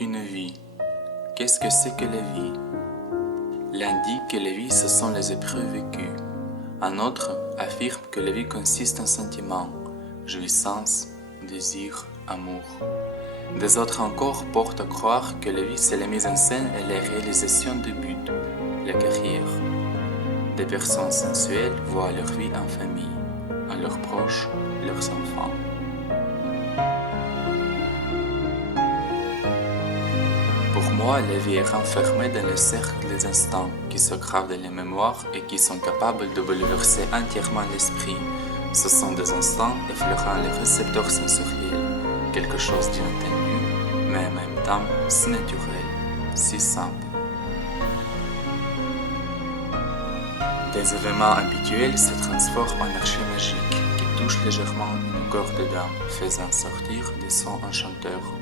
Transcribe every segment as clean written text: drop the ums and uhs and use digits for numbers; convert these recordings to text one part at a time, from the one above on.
Une vie. Qu'est-ce que c'est que la vie? L'un dit que la vie, ce sont les épreuves vécues. Un autre affirme que la vie consiste en sentiments, jouissance, désir, amour. Des autres encore portent à croire que la vie, c'est la mise en scène et la réalisation de buts, la carrière. Des personnes sensuelles voient leur vie en famille, en leurs proches, leurs enfants. Pour moi, la vie est renfermée dans le cercle des instants qui se gravent dans les mémoires et qui sont capables de bouleverser entièrement l'esprit. Ce sont des instants effleurant les récepteurs sensoriels, quelque chose d'inattendu, mais en même temps si naturel, si simple. Des événements habituels se transforment en archers magiques qui touchent légèrement une corde d'âme, faisant sortir des sons enchanteurs.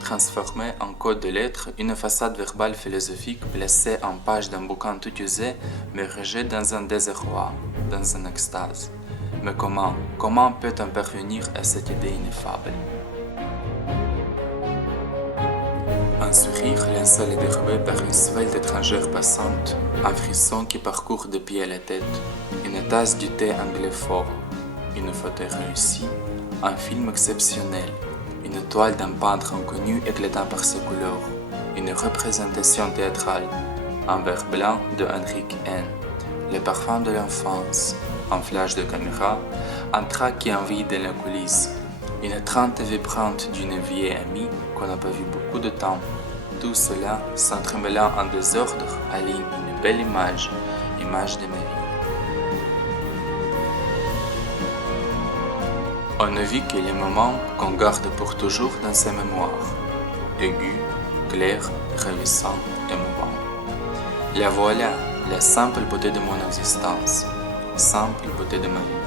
Transformer en code de lettres une façade verbale philosophique placée en page d'un bouquin tout usé me rejette dans un désarroi, dans une extase. Mais comment peut-on parvenir à cette idée ineffable? Un sourire linceul est dérobé par une svelte étrangère passante, un frisson qui parcourt de pied à la tête, une tasse du thé anglais fort, une photo réussie, un film exceptionnel, une toile d'un peintre inconnu éclatant par ses couleurs, une représentation théâtrale, un verre blanc de Henrik N, le parfum de l'enfance, un flash de caméra, un trac qui envie de la coulisse, une étreinte vibrante d'une vieille amie qu'on n'a pas vu beaucoup de temps. Tout cela, s'entremêlant en désordre, aligne une belle image de ma vie. On ne vit que les moments qu'on garde pour toujours dans ses mémoires, aigus, clairs, ravissants, émouvants. La voilà, la simple beauté de mon existence, simple beauté de ma vie.